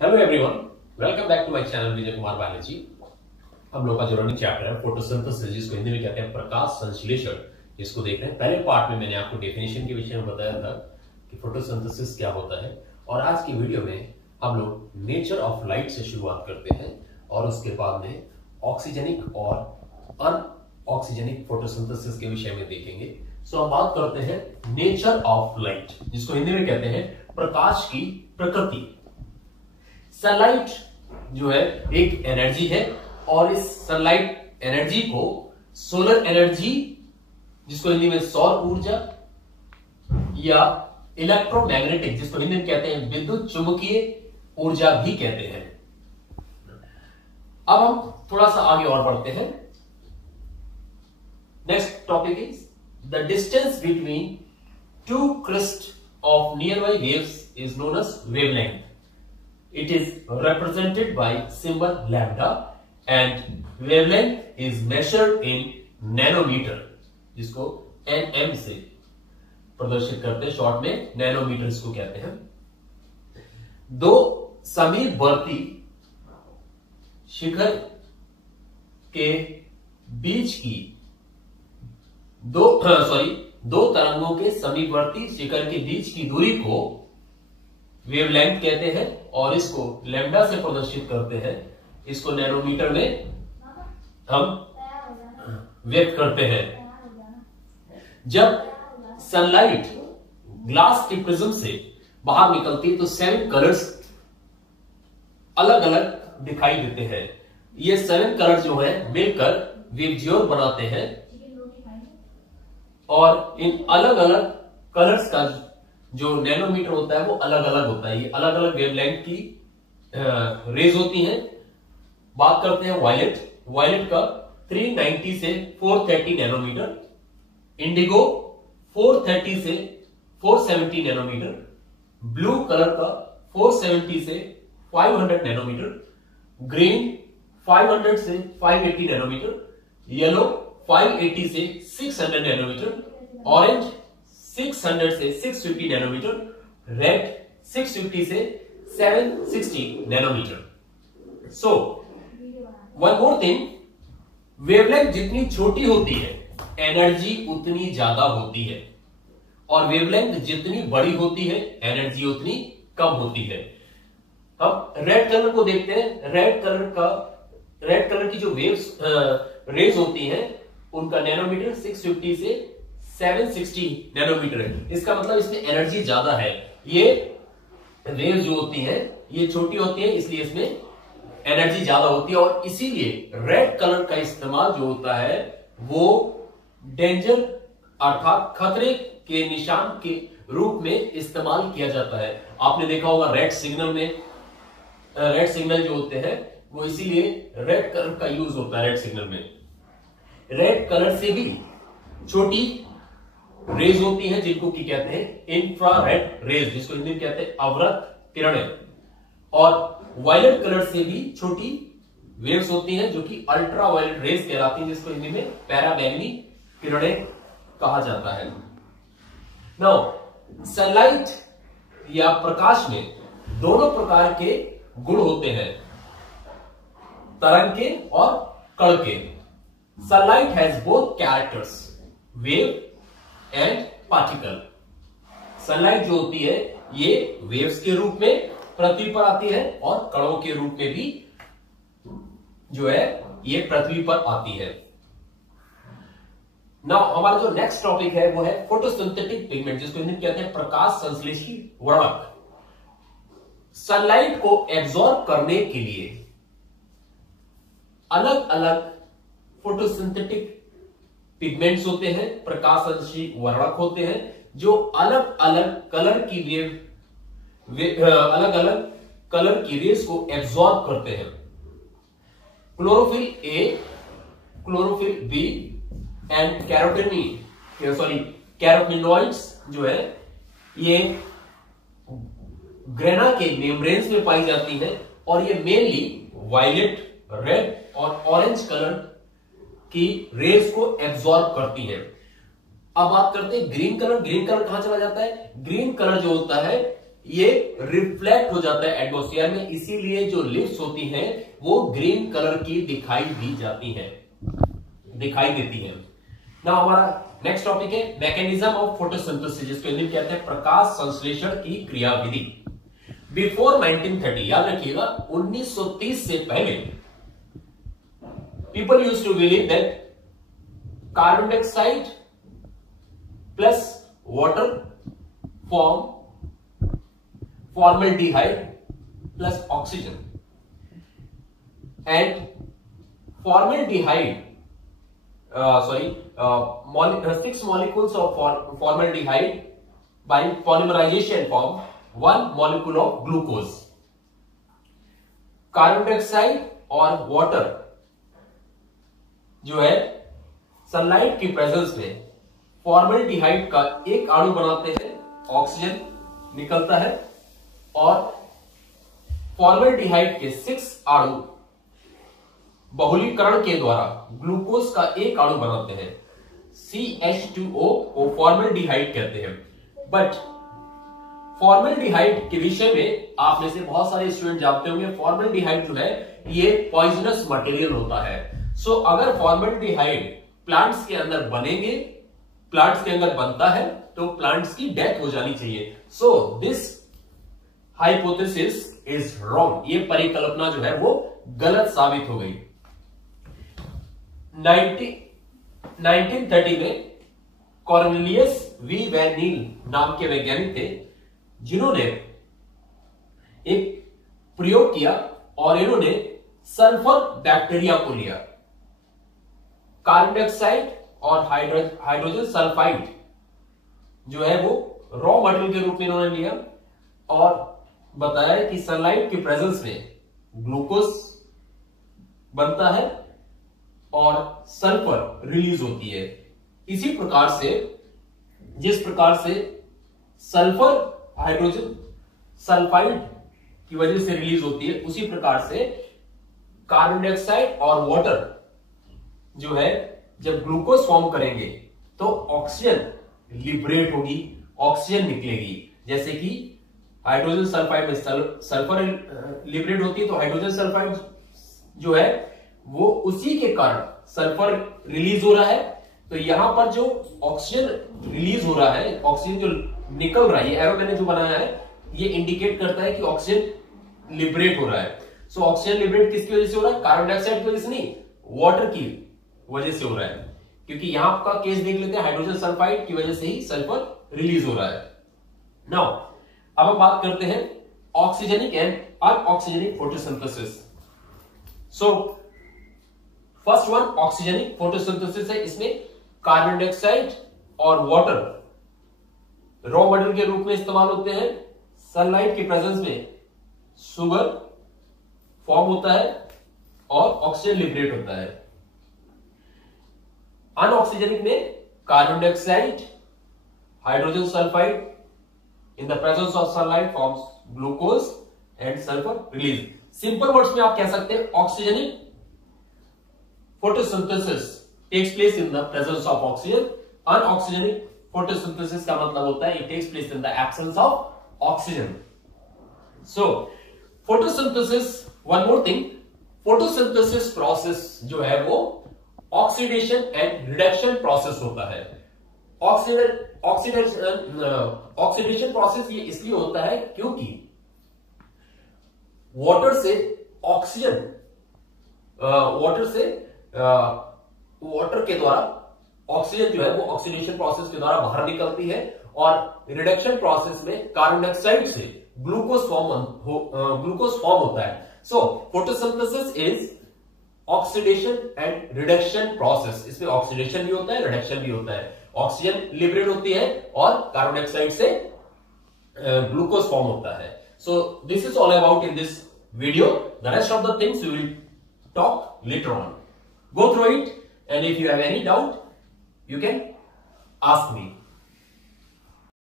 Hello everyone, welcome back to my channel Vijay Kumar Balaji. हम लोग का जो रनिंग चैप्टर है फोटोसिंथेसिस, जिसको हिंदी में कहते हैं प्रकाश संश्लेषण, इसको देख रहे हैं। पहले पार्ट में मैंने आपको डेफिनेशन के विषय में बताया था कि फोटोसिंथेसिस क्या होता है, और आज की वीडियो में हम लोग नेचर ऑफ लाइट से शुरुआत करते हैं और उसके बाद में ऑक्सीजनिक और अनऑक्सीजनिक फोटोसिंथेसिस के विषय में देखेंगे। सो हम बात करते हैं नेचर ऑफ लाइट, जिसको हिंदी में कहते हैं प्रकाश की प्रकृति। सनलाइट जो है एक एनर्जी है, और इस सनलाइट एनर्जी को सोलर एनर्जी, जिसको हिंदी में सौर ऊर्जा, या इलेक्ट्रोमैग्नेटिक, जिसको हिंदी में कहते हैं विद्युत चुंबकीय ऊर्जा भी कहते हैं। अब हम थोड़ा सा आगे और बढ़ते हैं। Next topic is the distance between two crest of nearby waves is known as wavelength. It is represented by symbol lambda and wavelength is measured in nanometer, जिसको nm से प्रदर्शित करते हैं, शॉर्ट में नैनोमीटर इसको कहते हैं। दो समीपवर्ती शिखर के बीच की दो तरंगों के समीपवर्ती शिखर के बीच की दूरी को वेवलेंथ कहते हैं, और इसको लैम्डा से प्रदर्शित करते हैं। इसको नैनोमीटर में हम व्यक्त करते हैं। जब सनलाइट ग्लास के प्रिज्म से बाहर निकलती है तो 7 कलर्स अलग अलग दिखाई देते हैं। ये 7 कलर जो है मिलकर वेवजियोर बनाते हैं, और इन अलग अलग कलर्स का जो नैनोमीटर होता है वो अलग अलग होता है। ये अलग अलग वेवलेंथ की रेज होती हैं। बात करते हैं वायलेट का 390 से 430 नैनोमीटर, इंडिगो 430 से 470 नैनोमीटर, ब्लू कलर का 470 से 500 नैनोमीटर, ग्रीन 500 से 580 नैनोमीटर, येलो 580 से 600 नैनोमीटर, ऑरेंज 600 से 650 नैनोमीटर, रेड 650 से 760 नैनोमीटर। So one more thing, wavelength जितनी छोटी होती है एनर्जी उतनी ज्यादा होती है, और वेवलेंथ जितनी बड़ी होती है एनर्जी उतनी कम होती है। अब रेड कलर को देखते हैं। रेड कलर की जो वेव्स रेज होती हैं उनका नैनोमीटर 650 से 760 नैनोमीटर है। इसका मतलब इसमें एनर्जी ज्यादा है। ये रेज जो होती हैं ये छोटी होती है, इसलिए इसमें एनर्जी ज्यादा होती है, और इसीलिए रेड कलर का इस्तेमाल जो होता है वो डेंजर अर्थात खतरे के निशान के रूप में इस्तेमाल किया जाता है। आपने देखा होगा रेड सिग्नल जो होते हैं वो इसीलिए रेड कलर का यूज होता है। रेड सिग्नल में रेड कलर से भी छोटी रेज होती हैं जिनको की कहते हैं इंफ्रारेड रेज, जिसको हिंदी में कहते हैं अवरक्त किरणें, और वायलेट कलर से भी छोटी वेव्स होती हैं जो कि अल्ट्रा वायलेट रेज कहलाती हैं, जिसको हिंदी में पैराबैंगनी किरणें कहा जाता है। नाउ सनलाइट या प्रकाश में दोनों प्रकार के गुण होते हैं, तरंग के और कण के। Sunlight has both characters, wave and particle. Sunlight जो होती है ये वेव्स के रूप में पृथ्वी पर आती है, और कणों के रूप में भी जो है ये पृथ्वी पर आती है। नाउ हमारा जो नेक्स्ट टॉपिक है वो है फोटोसिंथेटिक पिगमेंट, जिसको हिंदी में कहते हैं प्रकाश संश्लेषी वर्णक। सनलाइट को एब्जॉर्ब करने के लिए अलग अलग फोटोसिंथेटिक पिगमेंट्स होते हैं, प्रकाश संश्लेषी वर्णक होते हैं, जो अलग अलग कलर की रेस को एब्जॉर्ब करते हैं। Chlorophyll A, chlorophyll B and carotenoids जो है ये ग्रेना के मेम्ब्रेन्स में पाई जाती है, और ये मेनली वायलेट, रेड और ऑरेंज कलर की रेज को एब्जॉर्ब करती है। अब बात करते हैं ग्रीन कलर। ग्रीन कलर कहां चला जाता है? ग्रीन कलर जो होता है ये रिफ्लेक्ट हो जाता है एटमॉस्फेयर में, इसीलिए जो लिप्स होती हैं वो ग्रीन कलर की दिखाई दी जाती हैं, दिखाई देती हैं। ना हमारा नेक्स्ट टॉपिक है मैकेनिज्म ऑफ फोटोसिंथेसिस, जिसको हिंदी में कहते हैं प्रकाश संश्लेषण की क्रियाविधि। बिफोर 1930, याद रखिएगा 1930 से पहले people used to believe that carbon dioxide plus water form formaldehyde plus oxygen, and formaldehyde 6 molecules of formaldehyde by polymerization form 1 molecule of glucose। Carbon dioxide और वाटर जो है सनलाइट की प्रेजेंस में फॉर्मल्डिहाइड का एक अणु बनाते हैं, ऑक्सीजन निकलता है, और फॉर्मल्डिहाइड के 6 अणु बहुलीकरण के द्वारा ग्लूकोज का एक अणु बनाते हैं, CH2O को फॉर्मल्डिहाइड कहते हैं। बट फॉर्मल्डिहाइड के विषय में आप में से बहुत सारे स्टूडेंट जानते होंगे, फॉर्मल्डिहाइड जो है ये पॉइजनस मटेरियल होता है। सो अगर फॉर्मल्डिहाइड प्लांट्स के अंदर बनेंगे, प्लांट्स के अंदर बनता है तो प्लांट्स की डेथ हो जानी चाहिए। So this hypothesis is wrong, ये परिकल्पना जो है वो गलत साबित हो गई। 1930 में कॉर्नेलियस वी वैन नील नाम के वैज्ञानिक थे, जिन्होंने एक प्रयोग किया और इन्होंने सल्फर बैक्टीरिया को लिया, कार्बन डाइऑक्साइड और हाइड्रोजन सल्फाइड जो है वो रॉ मटेरियल के रूप में इन्होंने लिया और बताया कि सनलाइट की प्रेजेंस में ग्लूकोज बनता है और सल्फर रिलीज होती है। इसी प्रकार से जिस प्रकार से सल्फर हाइड्रोजन सल्फाइड की वजह से रिलीज होती है, उसी प्रकार से कार्बन डाइऑक्साइड और वाटर जो है जब ग्लूकोज फॉर्म करेंगे तो ऑक्सीजन लिबरेट होगी, ऑक्सीजन निकलेगी। जैसे कि हाइड्रोजन सल्फाइड में सल्फर लिबरेट होती है तो हाइड्रोजन सल्फाइड जो है वो उसी के कारण सल्फर रिलीज हो रहा है। तो यहां पर जो ऑक्सीजन रिलीज हो रहा है, ऑक्सीजन जो निकल रहा है, एरो मैंने जो बनाया है ये इंडिकेट करता है कि ऑक्सीजन लिबरेट हो रहा है। सो ऑक्सीजन लिबरेट किसकी वजह से हो रहा है? कार्बन डाइऑक्साइड की वजह से नहीं, वाटर की वजह से हो रहा है। क्योंकि यहां का केस देख लेते हैं, हाइड्रोजन सल्फाइड की वजह से ही सल्फर रिलीज हो रहा है। नाउ अब हम बात करते हैं oxygenic and anoxygenic photosynthesis. So first one oxygenic photosynthesis है। इसमें कार्बन डाइऑक्साइड और वाटर रॉ मटेरियल के रूप में इस्तेमाल होते हैं। सनलाइट की प्रेजेंस में शुगर फॉर्म होता है और ऑक्सीजन लिबरेट होता है। अनऑक्सीजनिक में carbon dioxide, hydrogen sulphide in the presence of sunlight forms glucose and sulfur release। Simple words में आप कह सकते हैं oxygenic photosynthesis takes place in the presence of oxygen। Anoxygenic photosynthesis का मतलब होता है it takes place in the absence of oxygen। So photosynthesis, one more thing, photosynthesis process जो है वो ऑक्सीडेशन एंड रिडक्शन प्रोसेस होता है। ऑक्सीडेशन प्रोसेस ये इसलिए होता है क्योंकि वाटर से ऑक्सीजन वाटर के द्वारा ऑक्सीजन जो है वो ऑक्सीडेशन प्रोसेस के द्वारा बाहर निकलती है और रिडक्शन प्रोसेस में कार्बन डाइऑक्साइड से ग्लूकोज फॉर्म होता है। सो photosynthesis is oxidation and reduction process. इसमें ऑक्सीडेशन भी होता है, रिडक्शन भी होता है। ऑक्सीजन लिबरेट होती है और कार्बन डाइऑक्साइड से ग्लूकोज फॉर्म होता है। So this is all about in this video. The rest of the things we will talk later on. Go through it, and if you have any doubt, you can ask me.